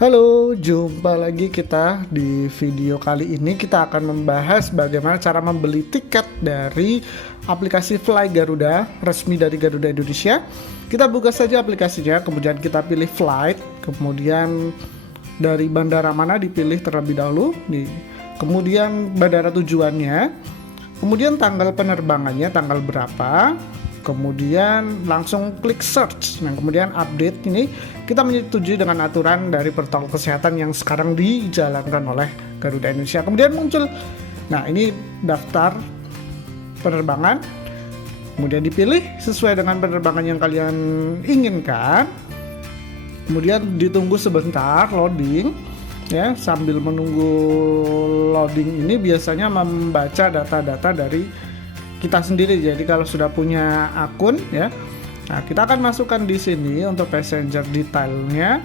Halo, jumpa lagi kita di video kali ini. Kita akan membahas bagaimana cara membeli tiket dari aplikasi Fly Garuda, resmi dari Garuda Indonesia. Kita buka saja aplikasinya, kemudian kita pilih flight, kemudian dari bandara mana dipilih terlebih dahulu, kemudian bandara tujuannya, kemudian tanggal penerbangannya, tanggal berapa, kemudian langsung klik search. Nah, kemudian update ini kita menyetujui dengan aturan dari protokol kesehatan yang sekarang dijalankan oleh Garuda Indonesia. Kemudian muncul, nah ini daftar penerbangan, kemudian dipilih sesuai dengan penerbangan yang kalian inginkan. Kemudian ditunggu sebentar loading, ya. Sambil menunggu loading ini biasanya membaca data-data dari kita sendiri. Jadi kalau sudah punya akun, ya, nah kita akan masukkan di sini untuk passenger detailnya,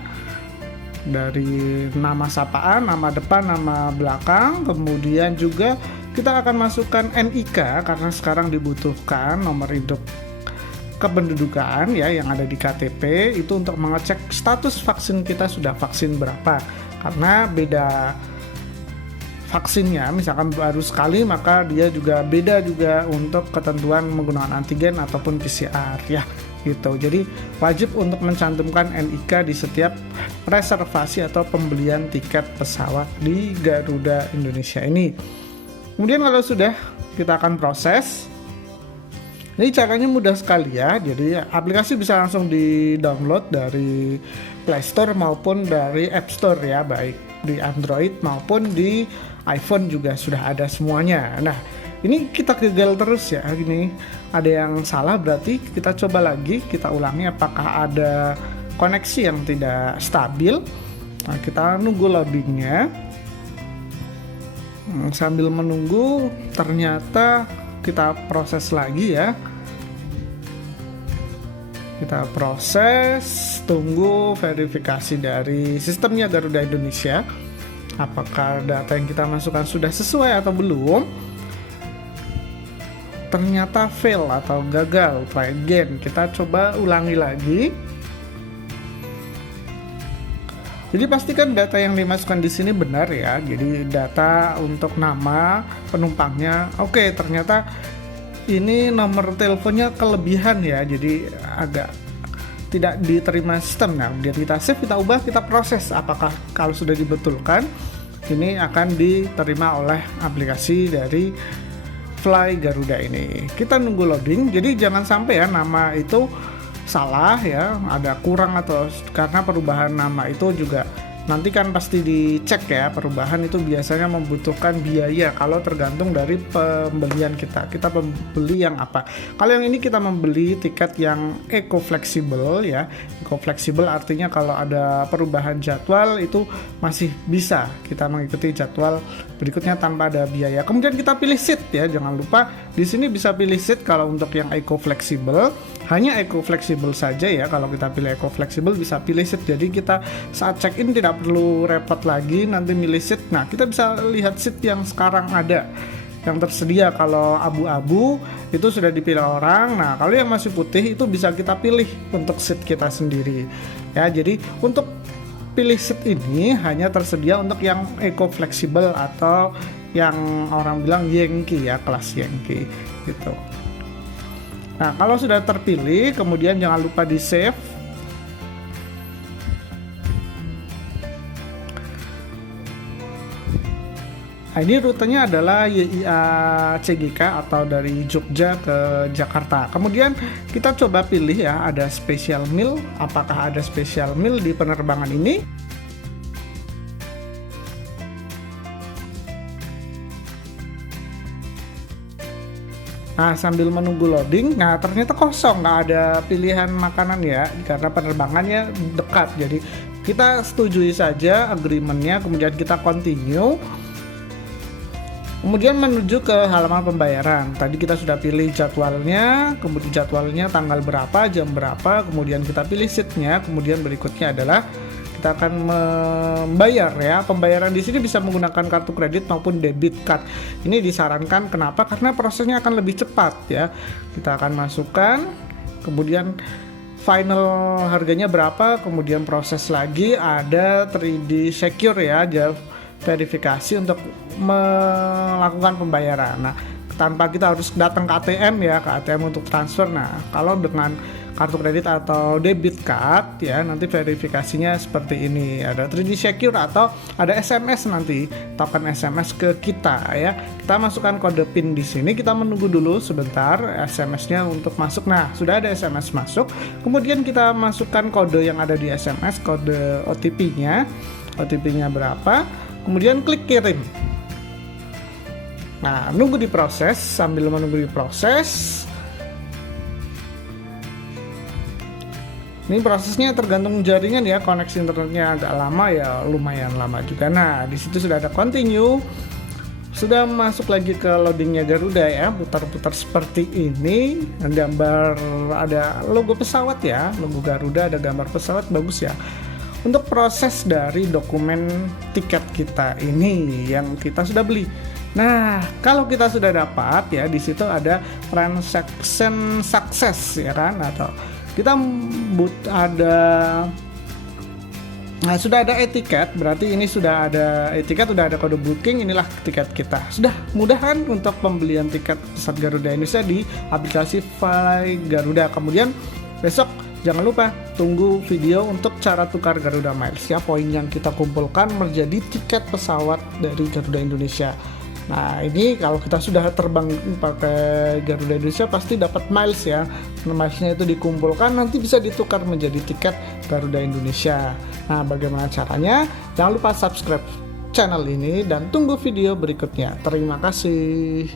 dari nama sapaan, nama depan, nama belakang. Kemudian juga kita akan masukkan NIK karena sekarang dibutuhkan nomor induk kependudukan, ya, yang ada di KTP itu untuk mengecek status vaksin kita sudah vaksin berapa, karena beda vaksinnya, misalkan baru sekali maka dia juga beda juga untuk ketentuan menggunakan antigen ataupun PCR, ya, gitu. Jadi wajib untuk mencantumkan NIK di setiap reservasi atau pembelian tiket pesawat di Garuda Indonesia ini. Kemudian kalau sudah, kita akan proses. Ini caranya mudah sekali, ya. Jadi aplikasi bisa langsung di-download dari Play Store maupun dari App Store, ya, baik di Android maupun di iPhone juga sudah ada semuanya. Nah, ini kita gagal terus, ya. Ini ada yang salah, berarti kita coba lagi, kita ulangi apakah ada koneksi yang tidak stabil. Nah, kita nunggu loadingnya. Sambil menunggu, ternyata kita proses lagi, ya. Kita proses, tunggu verifikasi dari sistemnya Garuda Indonesia. Apakah data yang kita masukkan sudah sesuai atau belum. Ternyata fail atau gagal, try again. Kita coba ulangi lagi. Jadi pastikan data yang dimasukkan di sini benar, ya. Jadi data untuk nama penumpangnya. Oke, ternyata ini nomor teleponnya kelebihan, ya. Jadi agak tidak diterima sistem. Nah, kemudian kita save, kita ubah, kita proses. Apakah kalau sudah dibetulkan, ini akan diterima oleh aplikasi dari Fly Garuda ini. Kita nunggu loading. Jadi jangan sampai, ya, nama itu salah, ya, ada kurang atau karena perubahan nama itu juga nanti kan pasti dicek, ya. Perubahan itu biasanya membutuhkan biaya kalau tergantung dari pembelian kita membeli yang apa. Kalau yang ini kita membeli tiket yang eco fleksibel, ya. Eco fleksibel artinya kalau ada perubahan jadwal itu masih bisa kita mengikuti jadwal berikutnya tanpa ada biaya. Kemudian kita pilih seat, ya. Jangan lupa di sini bisa pilih seat kalau untuk yang eco fleksibel. Hanya eco fleksibel saja, ya. Kalau kita pilih eco fleksibel bisa pilih seat. Jadi kita saat check in tidak perlu repot lagi nanti milih seat. Nah, kita bisa lihat seat yang sekarang ada, yang tersedia. Kalau abu-abu itu sudah dipilih orang. Nah, kalau yang masih putih itu bisa kita pilih untuk seat kita sendiri, ya. Jadi untuk pilih seat ini hanya tersedia untuk yang eco fleksibel atau yang orang bilang Yankee, ya, kelas Yankee gitu. Nah, kalau sudah terpilih, kemudian jangan lupa di save. Nah, ini rutenya adalah YIA CGK atau dari Jogja ke Jakarta. Kemudian kita coba pilih, ya, ada special meal. Apakah ada special meal di penerbangan ini? Nah, sambil menunggu loading, nah ternyata kosong, nggak ada pilihan makanan, ya, karena penerbangannya dekat. Jadi kita setujui saja agreementnya, kemudian kita continue. Kemudian menuju ke halaman pembayaran. Tadi kita sudah pilih jadwalnya, kemudian jadwalnya tanggal berapa, jam berapa, kemudian kita pilih seatnya. Kemudian berikutnya adalah kita akan membayar, ya. Pembayaran di sini bisa menggunakan kartu kredit maupun debit card. Ini disarankan, kenapa? Karena prosesnya akan lebih cepat, ya. Kita akan masukkan, kemudian final harganya berapa, kemudian proses lagi ada 3D Secure ya, verifikasi untuk melakukan pembayaran. Nah, tanpa kita harus datang ke ATM ya, ke ATM untuk transfer. Nah, kalau dengan kartu kredit atau debit card ya, nanti verifikasinya seperti ini. Ada 3D Secure atau ada SMS nanti, token SMS ke kita ya. Kita masukkan kode PIN di sini, kita menunggu dulu sebentar SMS-nya untuk masuk. Nah, sudah ada SMS masuk. Kemudian kita masukkan kode yang ada di SMS, kode OTP-nya. OTP-nya berapa? Kemudian klik kirim. Nah, nunggu diproses. Sambil menunggu diproses, ini prosesnya tergantung jaringan ya, koneksi internetnya agak lama ya, lumayan lama juga. Nah, di situ sudah ada continue, sudah masuk lagi ke loadingnya Garuda ya, putar-putar seperti ini. Gambar ada logo pesawat ya, logo Garuda, ada gambar pesawat, bagus ya. Untuk proses dari dokumen tiket kita ini yang kita sudah beli. Nah, kalau kita sudah dapat ya, di situ ada transaction success ya kan, atau kita sudah ada etiket, berarti ini sudah ada etiket, sudah ada kode booking, inilah tiket kita. Sudah mudah kan untuk pembelian tiket pesawat Garuda Indonesia di aplikasi Fly Garuda. Kemudian besok jangan lupa tunggu video untuk cara tukar Garuda Miles ya, poin yang kita kumpulkan menjadi tiket pesawat dari Garuda Indonesia. Nah, ini kalau kita sudah terbang pakai Garuda Indonesia pasti dapat miles ya. Milesnya itu dikumpulkan, nanti bisa ditukar menjadi tiket Garuda Indonesia. Nah, bagaimana caranya? Jangan lupa subscribe channel ini dan tunggu video berikutnya. Terima kasih.